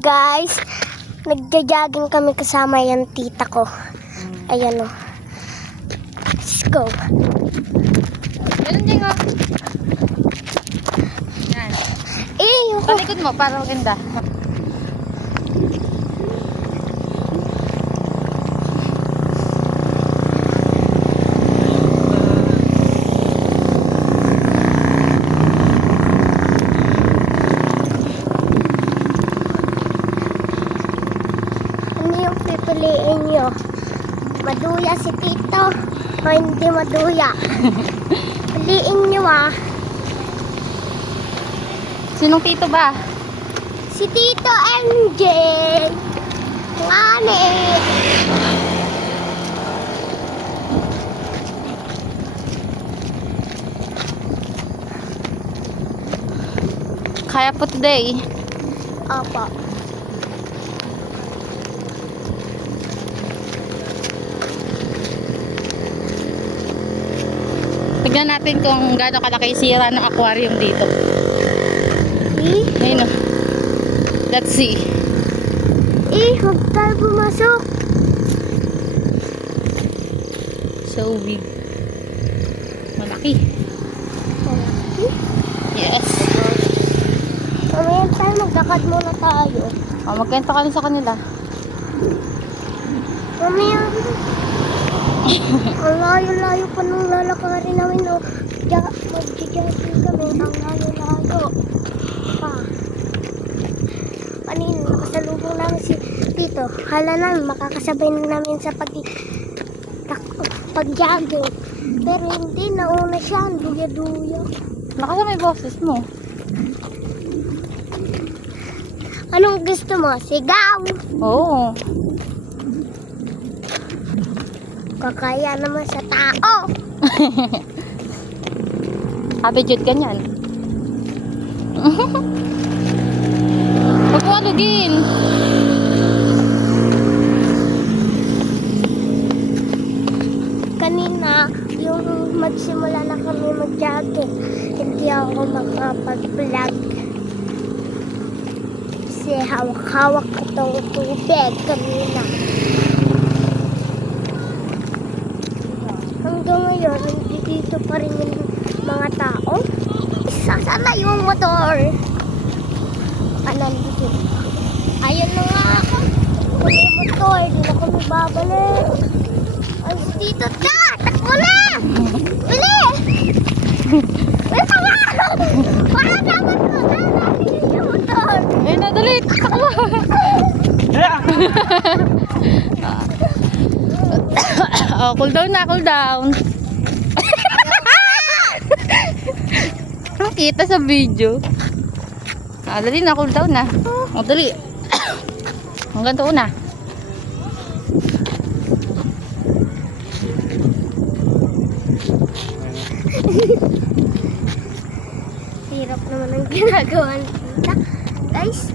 guys, nagja-jogging kami kasama yung tita ko. Ayan o. Let's go. Ganun din o. Yan. Yung Talikod mo para maganda. ano yung pipiliin nyo? Maduya si tito o hindi maduya? Piliin nyo Sinong tito ba? Si Tito MJ. Ngani. Kaya po today. Opo. Tignan natin kung gaano kalaki sira ng aquarium dito. Ayun o. Let's see. Huwag tayo pumasok. So big. Malaki. Yes. Mamaya tayo, magdakad muna tayo. O, magkwento ka sa kanila. Mamaya. Ang layo-layo pa nung lalakarin namin. Mag-jogging kami. Ang layo-layo pa. Kanina, nakasalubong namin si Tito. Hala namin, makakasabay na namin sa pag-jogging. Pero hindi, nauna siya. Ang duya-duya. Nakasa may boses mo. Anong gusto mo? Sigaw! Oo. Kakaya naman sa tao. Happy ka niyan. Huwag mo alugin. Kanina, yung magsimula na kami mag-jogging, hindi ako makapag-vlog. Kasi hawak-hawak ko itong tubig kanina. Hanggang ngayon, nandito pa rin yung mga tao. Sasama yung motor. Nandito. Ayun na nga ako. Yung motor, di na kami babalik. Ay, dito ka! Takbo na! Bili! Bili ka nga! Para dapat ko na natin yung motor. Ayun na, dali. Takbo. Oh, cool down na, cool down. Kita sa video. Dali na, cool down na. Oh, dali. Hanggang doon na. Hirap naman ang ginagawa nila. Guys,